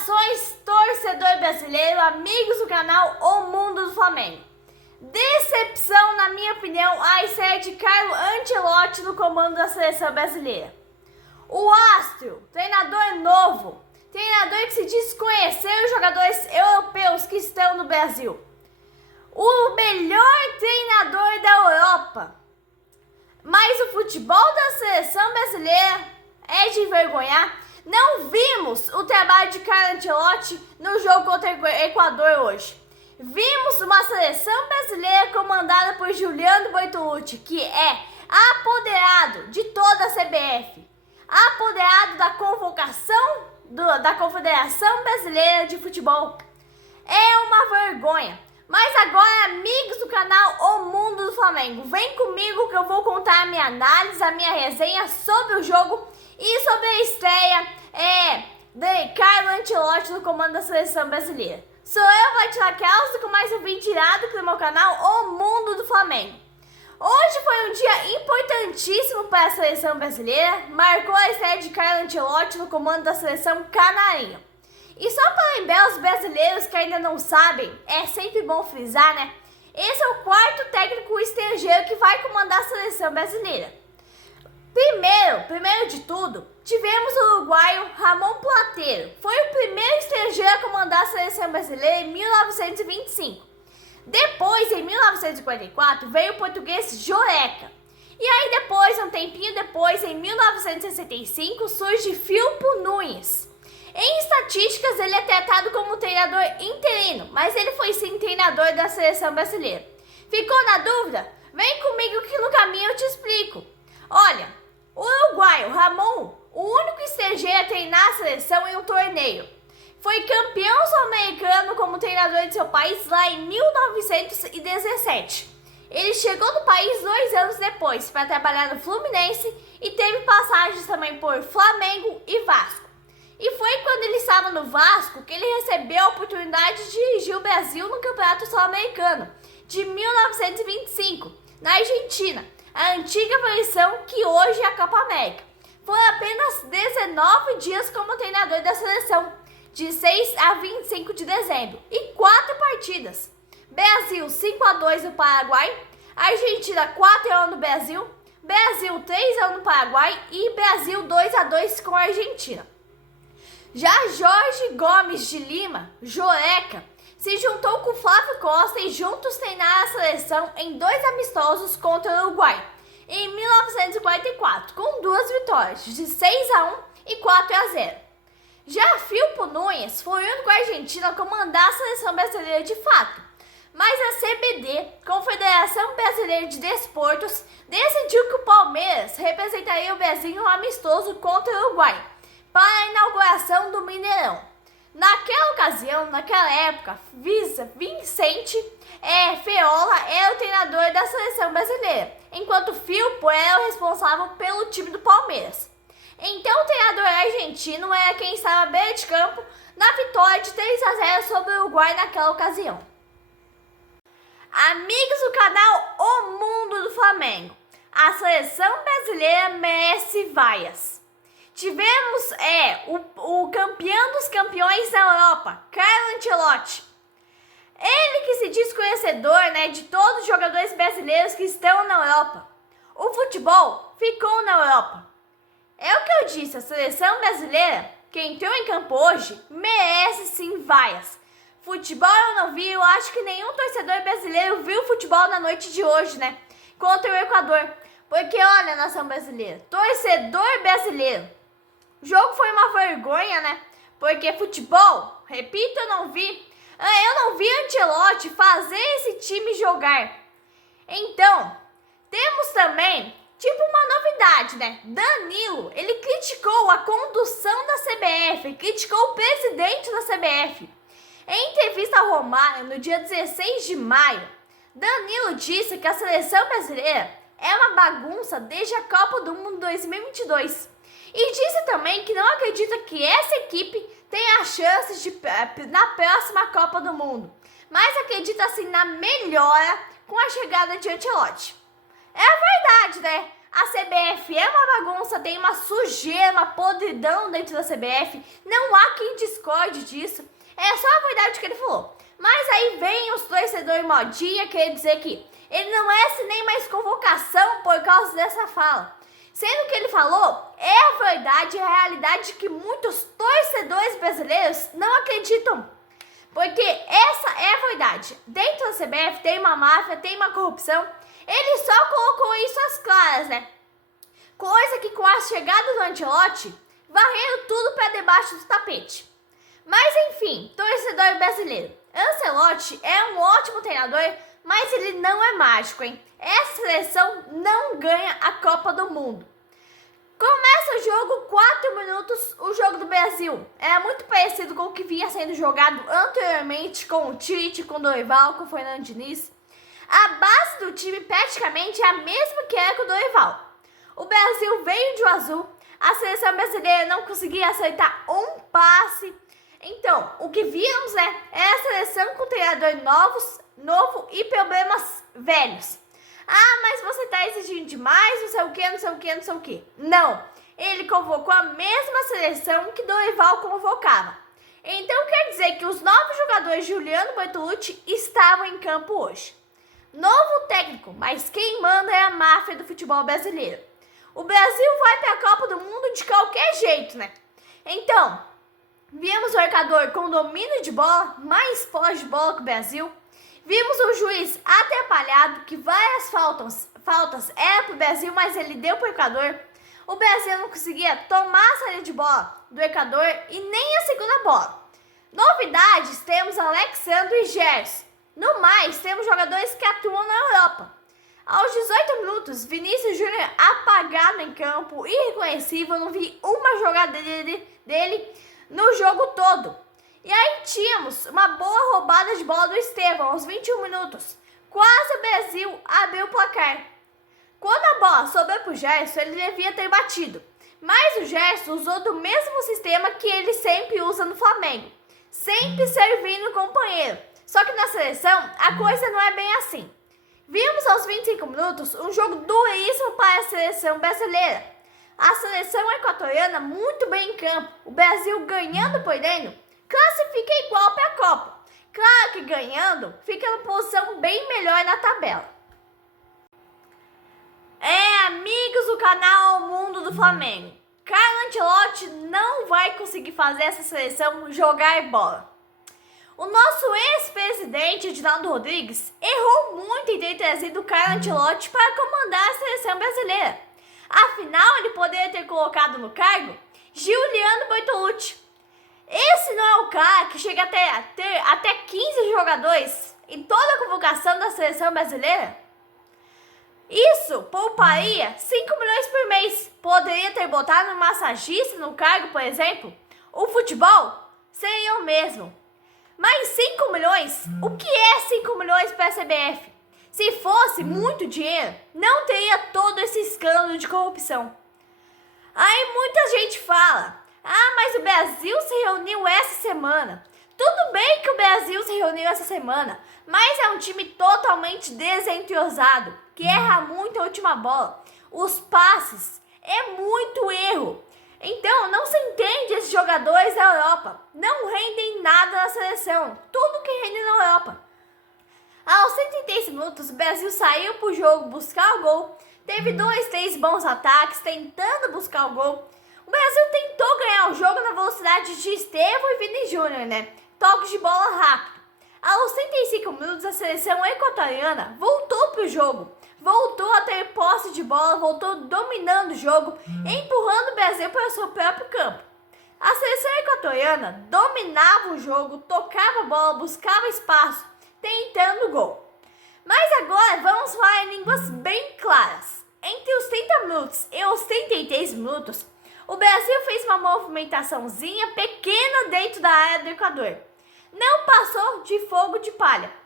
Saudações, torcedor brasileiro, amigos do canal O Mundo do Flamengo. Decepção, na minha opinião, a estreia de Carlo Ancelotti no comando da seleção brasileira. O astro, treinador novo, treinador que se diz conhecer os jogadores europeus que estão no Brasil. O melhor treinador da Europa. Mas o futebol da seleção brasileira é de envergonhar. Não vimos o trabalho de Carlo Ancelotti no jogo contra o Equador hoje. Vimos uma seleção brasileira comandada por Giuliano Bortolucci, que é apoderado de toda a CBF, apoderado da convocação da Confederação Brasileira de Futebol. É uma vergonha. Mas agora, amigos do canal O Mundo do Flamengo, vem comigo que eu vou contar a minha análise, a minha resenha sobre o jogo e sobre a estreia de Carlo Ancelotti no comando da seleção brasileira. Sou eu, Vatila Kelso, com mais um vídeo tirado aqui no meu canal O Mundo do Flamengo. Hoje foi um dia importantíssimo para a seleção brasileira, marcou a estreia de Carlo Ancelotti no comando da seleção canarinho. E só para lembrar os brasileiros que ainda não sabem, é sempre bom frisar, né? Esse é o quarto técnico estrangeiro que vai comandar a seleção brasileira. Primeiro de tudo, tivemos o uruguaio Ramon Plateiro. Foi o primeiro estrangeiro a comandar a seleção brasileira em 1925. Depois, em 1954, veio o português Joreca. E aí depois, um tempinho depois, em 1965, surge Filpo Nunes. Em estatísticas, ele é tratado como treinador interino, mas ele foi sim treinador da seleção brasileira. Ficou na dúvida? Vem comigo que no caminho eu te explico. Olha, o uruguaio Ramon, o único estrangeiro a treinar a seleção em um torneio, foi campeão sul-americano como treinador de seu país lá em 1917. Ele chegou no país 2 anos depois para trabalhar no Fluminense e teve passagens também por Flamengo e Vasco. E foi quando ele estava no Vasco que ele recebeu a oportunidade de dirigir o Brasil no Campeonato Sul-Americano de 1925, na Argentina, a antiga versão que hoje é a Copa América. Foi apenas 19 dias como treinador da seleção, de 6 a 25 de dezembro, e 4 partidas. Brasil 5-2 no Paraguai, Argentina 4-1 no Brasil, Brasil 3-1 no Paraguai e Brasil 2-2 com a Argentina. Já Jorge Gomes de Lima, Joreca, se juntou com Flávio Costa e juntos treinaram a seleção em 2 amistosos contra o Uruguai, em 1944, com 2 vitórias, de 6-1 e 4-0. Já Filpo Nunes foi o único argentino a comandar a seleção brasileira de fato, mas a CBD, Confederação Brasileira de Desportos, decidiu que o Palmeiras representaria o Brasil em um amistoso contra o Uruguai, para a inauguração do Mineirão. Naquela ocasião, naquela época, Vicente Feola era o treinador da seleção brasileira, enquanto Filpo era o responsável pelo time do Palmeiras. Então o treinador argentino era quem estava à beira de campo na vitória de 3-0 sobre o Uruguai naquela ocasião. Amigos do canal O Mundo do Flamengo, a seleção brasileira merece vaias. Tivemos o campeão dos campeões da Europa, Carlo Ancelotti. Ele que se diz conhecedor, de todos os jogadores brasileiros que estão na Europa. O futebol ficou na Europa. É o que eu disse, a seleção brasileira, que entrou em campo hoje, merece sim vaias. Futebol eu não vi, eu acho que nenhum torcedor brasileiro viu futebol na noite de hoje, contra o Equador. Porque olha, nação brasileira, torcedor brasileiro, o jogo foi uma vergonha, porque futebol, repito, eu não vi Ancelotti fazer esse time jogar. Então, temos também, uma novidade, Danilo, ele criticou a condução da CBF, criticou o presidente da CBF. Em entrevista ao Romário, no dia 16 de maio, Danilo disse que a seleção brasileira é uma bagunça desde a Copa do Mundo 2022. E disse também que não acredita que essa equipe tenha chances na próxima Copa do Mundo, mas acredita sim na melhora com a chegada de Ancelotti. É a verdade, A CBF é uma bagunça, tem uma sujeira, uma podridão dentro da CBF. Não há quem discorde disso. É só a verdade que ele falou. Mas aí vem os torcedores modinha querer dizer que ele não é nem mais convocação por causa dessa fala. Sendo que ele falou é a verdade, é a realidade que muitos torcedores brasileiros não acreditam. Porque essa é a verdade. Dentro da CBF tem uma máfia, tem uma corrupção. Ele só colocou isso às claras, né? Coisa que com a chegada do Ancelotti, varreram tudo para debaixo do tapete. Mas enfim, torcedor brasileiro, Ancelotti é um ótimo treinador, mas ele não é mágico, hein? Essa seleção não ganha a Copa do Mundo. Começa o jogo, 4 minutos, o jogo do Brasil. Era muito parecido com o que vinha sendo jogado anteriormente com o Tite, com o Dorival, com o Fernando Diniz. A base do time praticamente é a mesma que era com o Dorival. O Brasil veio de azul, a seleção brasileira não conseguia acertar um passe. Então, o que víamos é a seleção com treinador novo e problemas velhos. Ah, mas você está exigindo demais, não sei o que, não sei o que, não sei o que. Não, ele convocou a mesma seleção que Dorival convocava. Então quer dizer que os novos jogadores Juliano Bortolucci estavam em campo hoje. Novo técnico, mas quem manda é a máfia do futebol brasileiro. O Brasil vai para a Copa do Mundo de qualquer jeito, né? Então, vimos o marcador com domínio de bola, mais posse de bola que o Brasil. Vimos um juiz atrapalhado, que várias faltas eram para o Brasil, mas ele deu para o Equador. O Brasil não conseguia tomar a saída de bola do Equador e nem a segunda bola. Novidades, temos Alexandre e Gerson. No mais, temos jogadores que atuam na Europa. Aos 18 minutos, Vinícius Júnior apagado em campo, irreconhecível, não vi uma jogada dele no jogo todo. E aí tínhamos uma boa roubada de bola do Estevão aos 21 minutos. Quase o Brasil abriu o placar. Quando a bola sobrou para o Gerson, ele devia ter batido. Mas o Gerson usou do mesmo sistema que ele sempre usa no Flamengo. Sempre servindo o companheiro. Só que na seleção, a coisa não é bem assim. Vimos aos 25 minutos um jogo duríssimo para a seleção brasileira. A seleção equatoriana muito bem em campo. O Brasil ganhando por dentro, classifica igual para a Copa. Claro que ganhando, fica numa posição bem melhor na tabela. Amigos do canal Mundo do Flamengo, Carlo Ancelotti não vai conseguir fazer essa seleção jogar bola. O nosso ex-presidente, Edinaldo Rodrigues, errou muito em ter trazido o Carlo Ancelotti para comandar a seleção brasileira. Afinal, ele poderia ter colocado no cargo Juliano Bortolucci. Esse não é o cara que chega a ter até 15 jogadores em toda a convocação da seleção brasileira? Isso pouparia 5 milhões por mês. Poderia ter botado um massagista no cargo, por exemplo. O futebol seria o mesmo. Mas 5 milhões? O que é 5 milhões para a CBF? Se fosse muito dinheiro, não teria todo esse escândalo de corrupção. Aí muita gente fala, mas o Brasil se reuniu essa semana. Tudo bem que o Brasil se reuniu essa semana, mas é um time totalmente desentrosado, que erra muito a última bola. Os passes, é muito erro. Então, não se entende esses jogadores da Europa. Não rendem nada na seleção. Tudo que rende na Europa. Aos 136 minutos, o Brasil saiu pro jogo buscar o gol. Teve 2, 3 bons ataques, tentando buscar o gol. O Brasil tentou ganhar o jogo na velocidade de Estevão e Vini Júnior, né? Toques de bola rápido. Aos 35 minutos, a seleção equatoriana voltou pro jogo. Voltou a ter posse de bola, voltou dominando o jogo, empurrando o Brasil para o seu próprio campo. A seleção equatoriana dominava o jogo, tocava a bola, buscava espaço, tentando o gol. Mas agora vamos falar em línguas bem claras. Entre os 30 minutos e os 33 minutos, o Brasil fez uma movimentaçãozinha pequena dentro da área do Equador. Não passou de fogo de palha.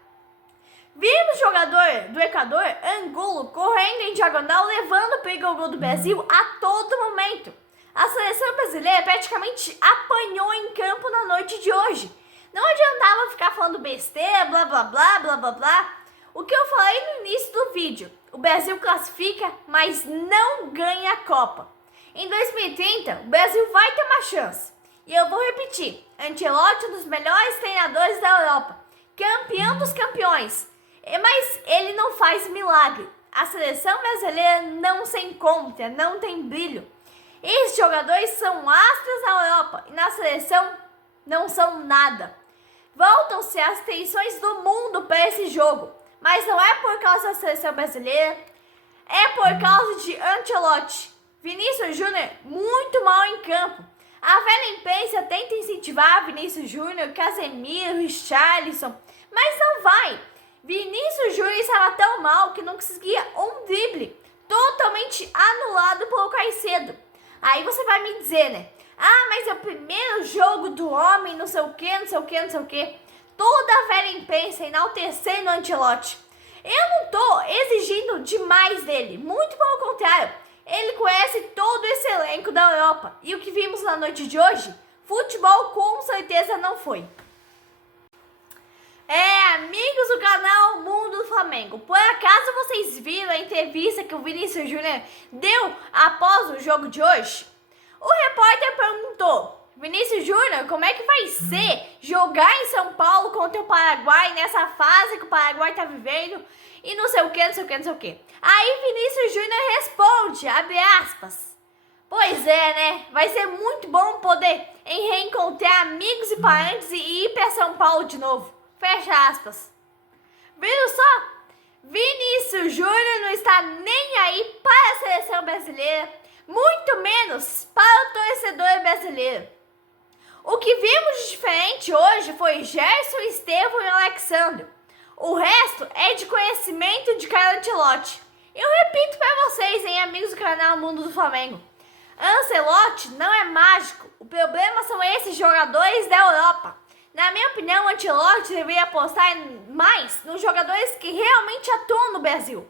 Vimos o jogador do Equador, Angulo, correndo em diagonal, levando perigo ao gol do Brasil a todo momento. A seleção brasileira praticamente apanhou em campo na noite de hoje. Não adiantava ficar falando besteira, blá blá blá, blá blá blá. O que eu falei no início do vídeo, o Brasil classifica, mas não ganha a Copa. Em 2030, o Brasil vai ter uma chance. E eu vou repetir, Ancelotti é um dos melhores treinadores da Europa, campeão dos campeões, mas ele não faz milagre. A seleção brasileira não se encontra, não tem brilho. Esses jogadores são astros na Europa e na seleção não são nada. Voltam-se as atenções do mundo para esse jogo, mas não é por causa da seleção brasileira, é por causa de Ancelotti. Vinícius Júnior muito mal em campo. A velha imprensa tenta incentivar Vinícius Júnior, Casemiro, Richarlison, mas não vai. Vinícius Júnior estava tão mal que não conseguia um drible, totalmente anulado pelo Caicedo. Aí você vai me dizer, né? Ah, mas é o primeiro jogo do homem, não sei o que, não sei o que, não sei o que. Toda a velha imprensa enaltecendo o Ancelotti. Eu não tô exigindo demais dele, muito pelo contrário. Ele conhece todo esse elenco da Europa. E o que vimos na noite de hoje? Futebol com certeza não foi. Amigos do canal Mundo do Flamengo, por acaso vocês viram a entrevista que o Vinícius Júnior deu após o jogo de hoje? O repórter perguntou: Vinícius Júnior, como é que vai ser jogar em São Paulo contra o Paraguai nessa fase que o Paraguai está vivendo? E não sei o que, não sei o que, não sei o que. Aí Vinícius Júnior responde, abre aspas: pois é, né? Vai ser muito bom poder reencontrar amigos e parentes e ir para São Paulo de novo. Fecha aspas. Viram só? Vinícius Júnior não está nem aí para a seleção brasileira, muito menos para o torcedor brasileiro. O que vimos de diferente hoje foi Gerson, Estevão e Alexandre. O resto é de conhecimento de Carlo Ancelotti. Eu repito para vocês, hein, amigos do canal Mundo do Flamengo. Ancelotti não é mágico. O problema são esses jogadores da Europa. Na minha opinião, o Ancelotti deveria apostar mais nos jogadores que realmente atuam no Brasil.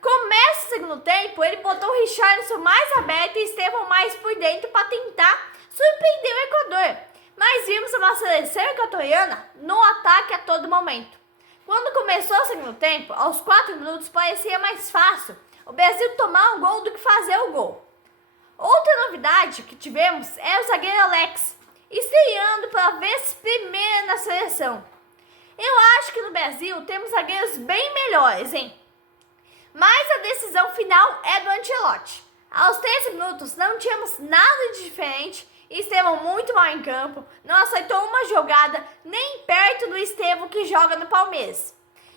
Começa o segundo tempo, ele botou o Richarlison mais aberto e Estevão mais por dentro para tentar surpreender o Equador. Mas vimos uma seleção equatoriana no ataque a todo momento. Quando começou o segundo tempo, aos 4 minutos, parecia mais fácil o Brasil tomar um gol do que fazer o gol. Outra novidade que tivemos é o zagueiro Alex, estreando pela vez primeira na seleção. Eu acho que no Brasil temos zagueiros bem melhores, hein? Mas a decisão final é do Ancelotti. Aos 13 minutos não tínhamos nada de diferente. Estevão muito mal em campo, não aceitou uma jogada nem perto do Estevão que joga no Palmeiras.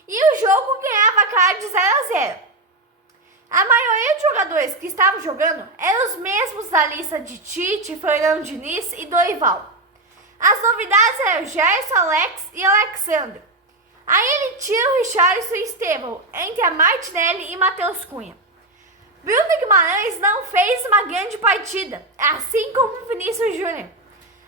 E o jogo ganhava a cara de 0-0. A maioria dos jogadores que estavam jogando eram os mesmos da lista de Tite, Fernando Diniz e Dorival. As novidades eram Gerson, Alex e Alexandre. Aí ele tira o Richarlison e Estevão entre a Martinelli e Matheus Cunha. Bruno Guimarães não fez uma grande partida, assim como o Vinícius Júnior.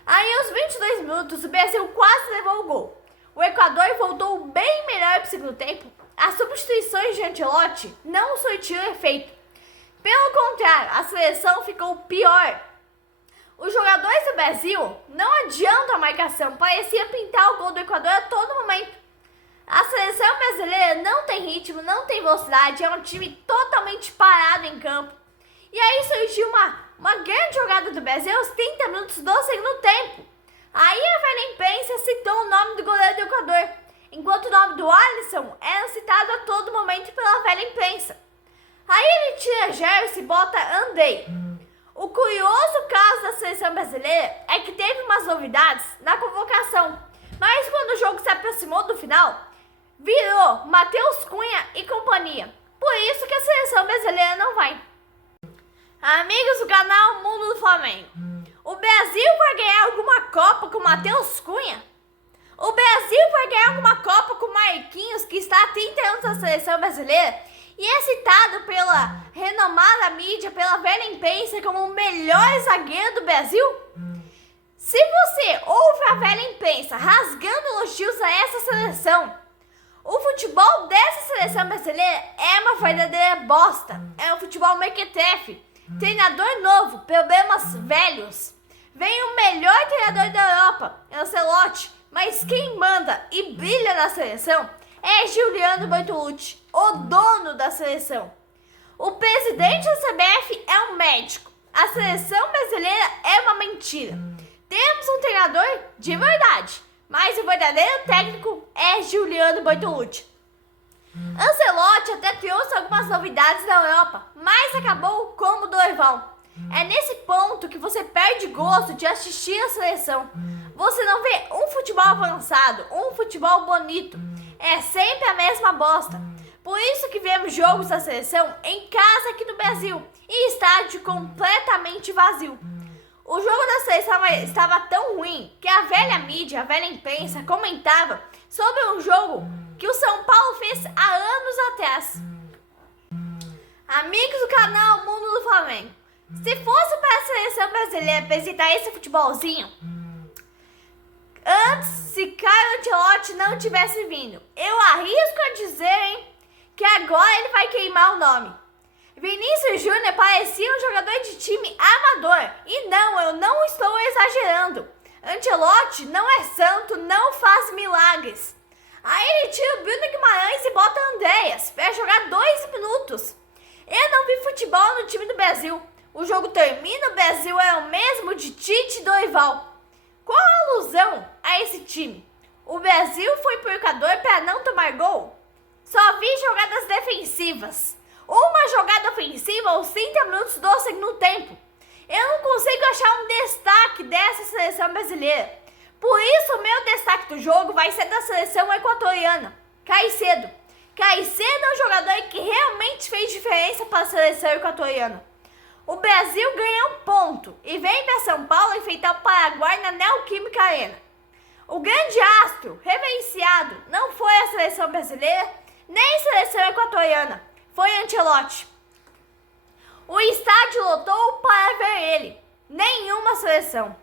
Aí aos 22 minutos o Brasil quase levou o gol. O Equador voltou bem melhor para o segundo tempo. As substituições de Ancelotti não surtiram efeito. Pelo contrário, a seleção ficou pior. Os jogadores do Brasil não adiantam a marcação, parecia pintar o gol do Equador a todo momento. A seleção brasileira não tem ritmo, não tem velocidade, é um time totalmente parado em campo. E aí surgiu uma grande jogada do Brasil aos 30 minutos do segundo tempo. Aí a velha imprensa citou o nome do goleiro do Equador, enquanto o nome do Alisson era citado a todo momento pela velha imprensa. Aí ele tira Gerson e bota Andrei. O curioso caso da seleção brasileira é que teve umas novidades na convocação, mas quando o jogo se aproximou do final, virou Matheus Cunha e companhia. Por isso que a seleção brasileira não vai. Amigos do canal Mundo do Flamengo, o Brasil vai ganhar alguma Copa com Matheus Cunha? O Brasil vai ganhar alguma Copa com Marquinhos, que está há 30 anos na seleção brasileira e é citado pela renomada mídia, pela velha imprensa como o melhor zagueiro do Brasil? Se você ouve a velha imprensa rasgando elogios a essa seleção, o futebol dessa seleção brasileira é uma verdadeira bosta. É um futebol mequetrefe. Treinador novo, problemas velhos. Vem o melhor treinador da Europa, Ancelotti. Mas quem manda e brilha na seleção é Giuliano Bortolucci, o dono da seleção. O presidente da CBF é um médico. A seleção brasileira é uma mentira. Temos um treinador de verdade, mas o verdadeiro técnico é Giuliano Bortolucci. Ancelotti até trouxe algumas novidades da Europa, mas acabou como Dorival. É nesse ponto que você perde gosto de assistir a seleção. Você não vê um futebol avançado, um futebol bonito. É sempre a mesma bosta. Por isso que vemos jogos da seleção em casa aqui no Brasil e estádio completamente vazio. O jogo da seleção estava tão ruim que a velha mídia, a velha imprensa comentava sobre um jogo que o São Paulo fez há anos atrás. Amigos do canal Mundo do Flamengo, se fosse para a seleção brasileira apresentar esse futebolzinho, antes, se Carlo Ancelotti não tivesse vindo, eu arrisco a dizer, que agora ele vai queimar o nome. Vinícius Júnior parecia um jogador de time amador. E não, eu não estou exagerando. Ancelotti não é santo, não faz milagres. Aí ele tira o Bruno Guimarães e bota o Andréas para jogar 2 minutos. Eu não vi futebol no time do Brasil. O jogo termina, o Brasil é o mesmo de Tite e Dorival. Qual a alusão a esse time? O Brasil foi porcador para não tomar gol? Só vi jogadas defensivas. Uma jogada ofensiva aos 30 minutos do segundo tempo. Eu não consigo achar um destaque dessa seleção brasileira. Por isso o meu destaque do jogo vai ser da seleção equatoriana, Caicedo. Caicedo é um jogador que realmente fez diferença para a seleção equatoriana. O Brasil ganha um ponto e vem para São Paulo enfrentar o Paraguai na Neoquímica Arena. O grande astro reverenciado não foi a seleção brasileira, nem a seleção equatoriana, foi Ancelotti. O estádio lotou para ver ele, nenhuma seleção.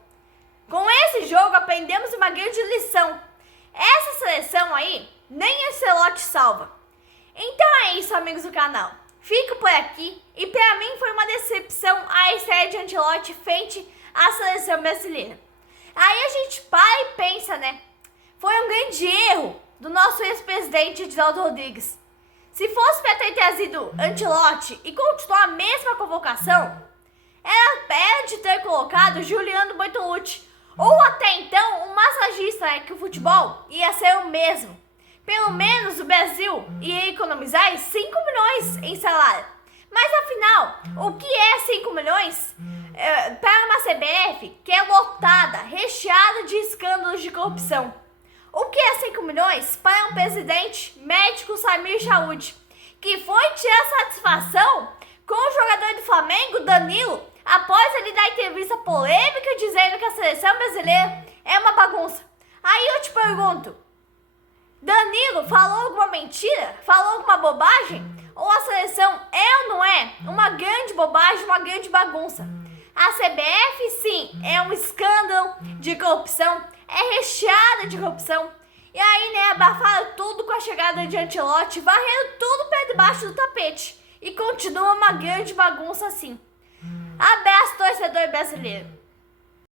Com esse jogo aprendemos uma grande lição. Essa seleção aí, nem Ancelotti salva. Então é isso, amigos do canal. Fico por aqui e para mim foi uma decepção a estreia de Ancelotti frente à seleção brasileira. Aí a gente para e pensa, né? Foi um grande erro do nosso ex-presidente Edinaldo Rodrigues. Se fosse para ter trazido Ancelotti e continuar a mesma convocação, era de ter colocado Giuliano Bortolucci, ou até então um massagista, né, que o futebol ia ser o mesmo. Pelo menos o Brasil ia economizar 5 milhões em salário. Mas afinal, o que é 5 milhões para uma CBF que é lotada, recheada de escândalos de corrupção? O que é 5 milhões para um presidente médico Samir Saúde, que foi tirar satisfação com o jogador do Flamengo, Danilo, após ele dar entrevista polêmica dizendo que a seleção brasileira é uma bagunça? Aí eu te pergunto, Danilo falou alguma mentira? Falou alguma bobagem? Ou a seleção é ou não é uma grande bobagem, uma grande bagunça? A CBF, sim, é um escândalo de corrupção, é recheada de corrupção. E aí, né, abafaram tudo com a chegada de Ancelotti, varrendo tudo para debaixo do tapete. E continua uma grande bagunça assim. Abraço, torcedor brasileiro.